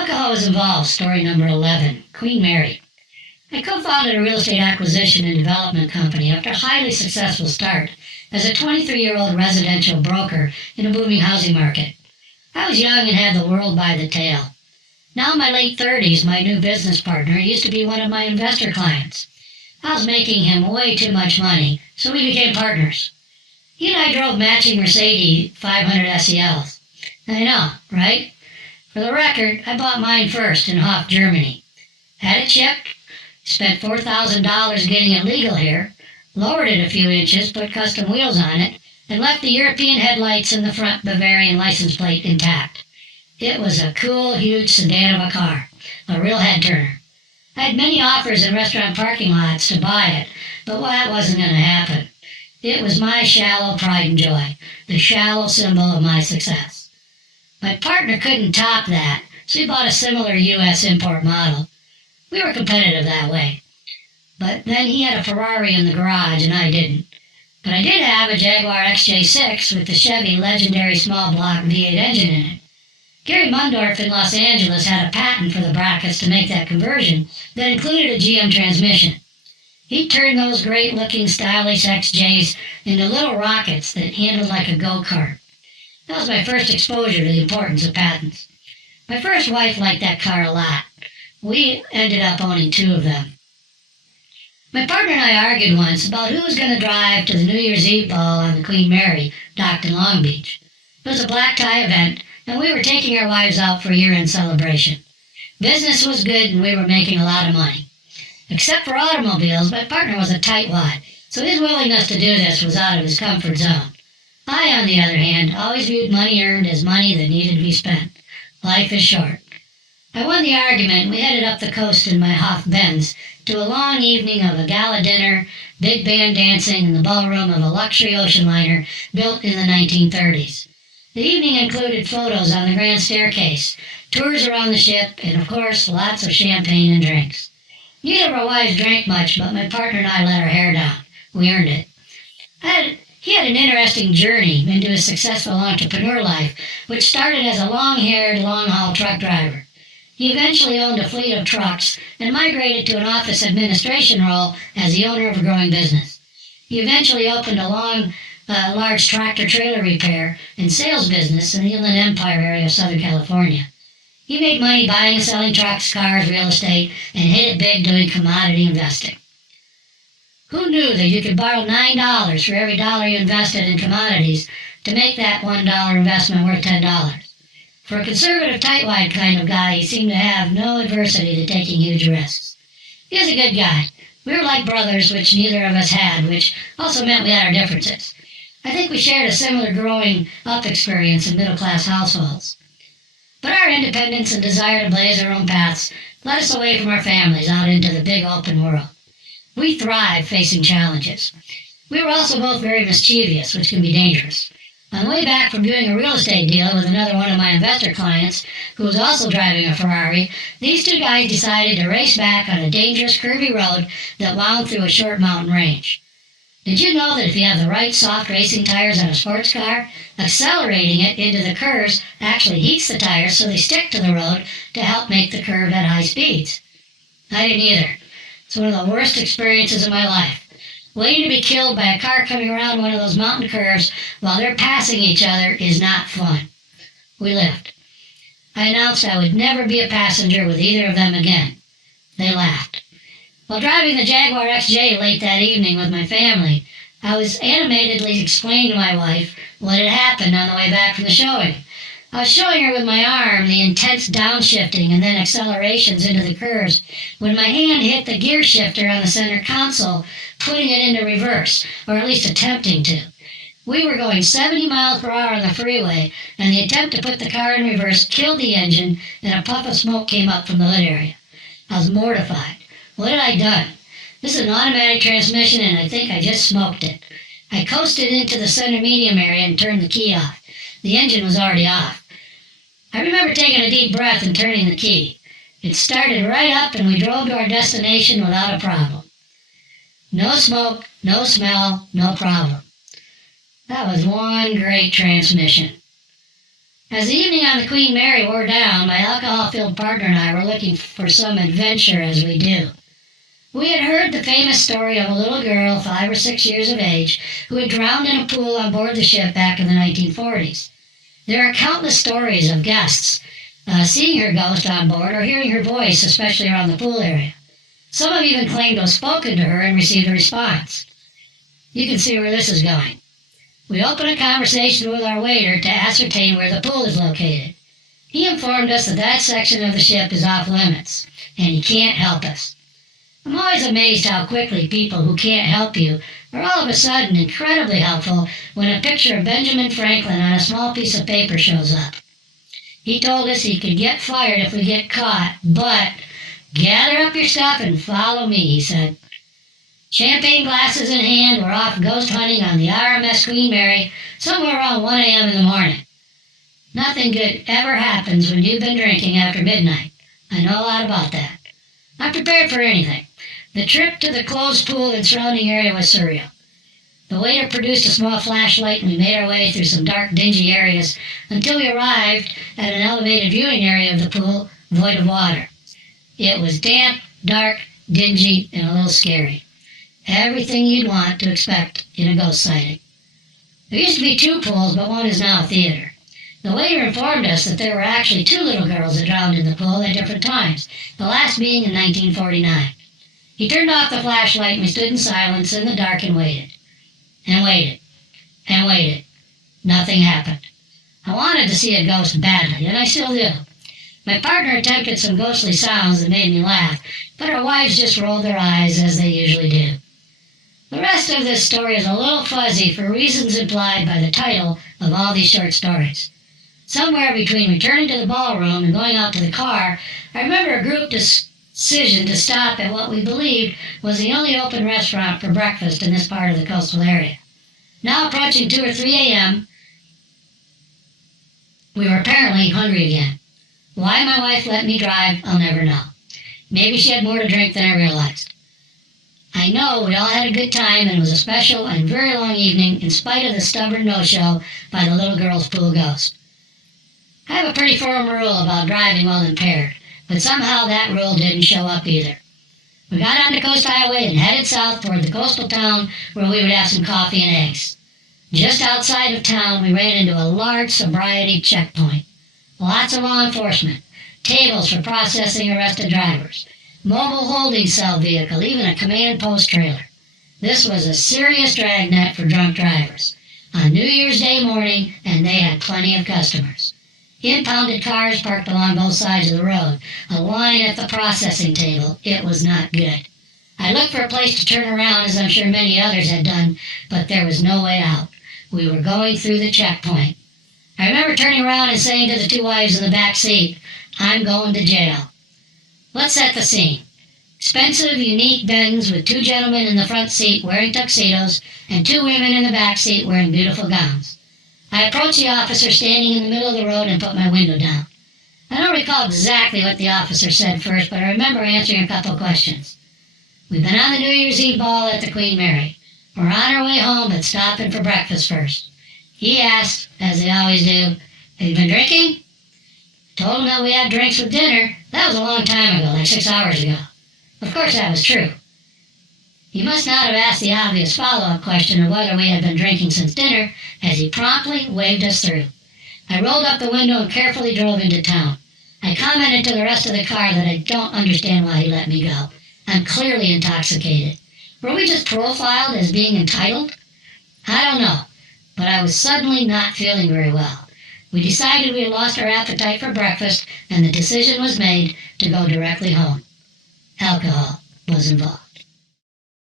Alcohol was involved, story number 11, Queen Mary. I co-founded a real estate acquisition and development company after a highly successful start as a 23-year-old residential broker in a booming housing market. I was young and had the world by the tail. Now in my late 30s, my new business partner used to be one of my investor clients. I was making him way too much money, so we became partners. He and I drove matching Mercedes 500 SELs. I know, right? For the record, I bought mine first in Hof, Germany. Had it chipped, spent $4,000 getting it legal here, lowered it a few inches, put custom wheels on it, and left the European headlights and the front Bavarian license plate intact. It was a cool, huge sedan of a car, a real head-turner. I had many offers in restaurant parking lots to buy it, but that wasn't going to happen. It was my shallow pride and joy, the shallow symbol of my success. My partner couldn't top that, so he bought a similar U.S. import model. We were competitive that way. But then he had a Ferrari in the garage and I didn't. But I did have a Jaguar XJ6 with the Chevy legendary small block V8 engine in it. Gary Mundorf in Los Angeles had a patent for the brackets to make that conversion that included a GM transmission. He turned those great-looking stylish XJs into little rockets that handled like a go-kart. That was my first exposure to the importance of patents. My first wife liked that car a lot. We ended up owning two of them. My partner and I argued once about who was going to drive to the New Year's Eve ball on the Queen Mary, docked in Long Beach. It was a black tie event, and we were taking our wives out for a year-end celebration. Business was good, and we were making a lot of money. Except for automobiles, my partner was a tightwad, so his willingness to do this was out of his comfort zone. I, on the other hand, always viewed money earned as money that needed to be spent. Life is short. I won the argument, and we headed up the coast in my Hof Benz to a long evening of a gala dinner, big band dancing in the ballroom of a luxury ocean liner built in the 1930s. The evening included photos on the grand staircase, tours around the ship, and of course, lots of champagne and drinks. Neither of our wives drank much, but my partner and I let our hair down. We earned it. He had an interesting journey into his successful entrepreneur life, which started as a long-haired, long-haul truck driver. He eventually owned a fleet of trucks and migrated to an office administration role as the owner of a growing business. He eventually opened a large tractor-trailer repair and sales business in the Inland Empire area of Southern California. He made money buying and selling trucks, cars, real estate, and hit it big doing commodity investing. Who knew that you could borrow $9 for every dollar you invested in commodities to make that $1 investment worth $10? For a conservative, tightwad kind of guy, he seemed to have no adversity to taking huge risks. He was a good guy. We were like brothers, which neither of us had, which also meant we had our differences. I think we shared a similar growing up experience in middle-class households. But our independence and desire to blaze our own paths led us away from our families out into the big open world. We thrived facing challenges. We were also both very mischievous, which can be dangerous. On the way back from doing a real estate deal with another one of my investor clients, who was also driving a Ferrari, these two guys decided to race back on a dangerous, curvy road that wound through a short mountain range. Did you know that if you have the right soft racing tires on a sports car, accelerating it into the curves actually heats the tires so they stick to the road to help make the curve at high speeds? I didn't either. It's one of the worst experiences of my life. Waiting to be killed by a car coming around one of those mountain curves while they're passing each other is not fun. We lived. I announced I would never be a passenger with either of them again. They laughed. While driving the Jaguar XJ late that evening with my family, I was animatedly explaining to my wife what had happened on the way back from the showing. I was showing her with my arm the intense downshifting and then accelerations into the curves when my hand hit the gear shifter on the center console, putting it into reverse, or at least attempting to. We were going 70 miles per hour on the freeway, and the attempt to put the car in reverse killed the engine, and a puff of smoke came up from the lid area. I was mortified. What had I done? This is an automatic transmission, and I think I just smoked it. I coasted into the center medium area and turned the key off. The engine was already off. I remember taking a deep breath and turning the key. It started right up, and we drove to our destination without a problem. No smoke, no smell, no problem. That was one great transmission. As the evening on the Queen Mary wore down, my alcohol-filled partner and I were looking for some adventure as we do. We had heard the famous story of a little girl, 5 or 6 years of age, who had drowned in a pool on board the ship back in the 1940s. There are countless stories of guests seeing her ghost on board or hearing her voice, especially around the pool area. Some have even claimed to have spoken to her and received a response. You can see where this is going. We opened a conversation with our waiter to ascertain where the pool is located. He informed us that that section of the ship is off limits, and he can't help us. I'm always amazed how quickly people who can't help you are all of a sudden incredibly helpful when a picture of Benjamin Franklin on a small piece of paper shows up. He told us he could get fired if we get caught, but gather up your stuff and follow me, he said. Champagne glasses in hand, we're off ghost hunting on the RMS Queen Mary somewhere around 1 a.m. in the morning. Nothing good ever happens when you've been drinking after midnight. I know a lot about that. I'm prepared for anything. The trip to the closed pool and surrounding area was surreal. The waiter produced a small flashlight and we made our way through some dark, dingy areas until we arrived at an elevated viewing area of the pool, void of water. It was damp, dark, dingy, and a little scary. Everything you'd want to expect in a ghost sighting. There used to be 2 pools, but one is now a theater. The waiter informed us that there were actually 2 little girls that drowned in the pool at different times, the last being in 1949. He turned off the flashlight and we stood in silence in the dark and waited. And waited. And waited. Nothing happened. I wanted to see a ghost badly, and I still do. My partner attempted some ghostly sounds that made me laugh, but our wives just rolled their eyes as they usually do. The rest of this story is a little fuzzy for reasons implied by the title of all these short stories. Somewhere between returning to the ballroom and going out to the car, I remember a group decision to stop at what we believed was the only open restaurant for breakfast in this part of the coastal area. Now approaching 2 or 3 a.m., we were apparently hungry again. Why my wife let me drive, I'll never know. Maybe she had more to drink than I realized. I know we all had a good time and it was a special and very long evening in spite of the stubborn no-show by the little girl's pool ghost. I have a pretty firm rule about driving while impaired, but somehow that rule didn't show up either. We got on the Coast Highway and headed south toward the coastal town where we would have some coffee and eggs. Just outside of town, we ran into a large sobriety checkpoint. Lots of law enforcement, tables for processing arrested drivers, mobile holding cell vehicle, even a command post trailer. This was a serious dragnet for drunk drivers. On New Year's Day morning, and they had plenty of customers. Impounded cars parked along both sides of the road. A line at the processing table. It was not good. I looked for a place to turn around, as I'm sure many others had done, but there was no way out. We were going through the checkpoint. I remember turning around and saying to the 2 wives in the back seat, I'm going to jail. Let's set the scene. Expensive, unique Benz with 2 gentlemen in the front seat wearing tuxedos and 2 women in the back seat wearing beautiful gowns. I approached the officer standing in the middle of the road and put my window down. I don't recall exactly what the officer said first, but I remember answering a couple questions. We've been on the New Year's Eve ball at the Queen Mary. We're on our way home, but stopping for breakfast first. He asked, as they always do, have you been drinking? Told him that we had drinks with dinner. That was a long time ago, like 6 hours ago. Of course that was true. He must not have asked the obvious follow-up question of whether we had been drinking since dinner, as he promptly waved us through. I rolled up the window and carefully drove into town. I commented to the rest of the car that I don't understand why he let me go. I'm clearly intoxicated. Were we just profiled as being entitled? I don't know, but I was suddenly not feeling very well. We decided we had lost our appetite for breakfast, and the decision was made to go directly home. Alcohol was involved.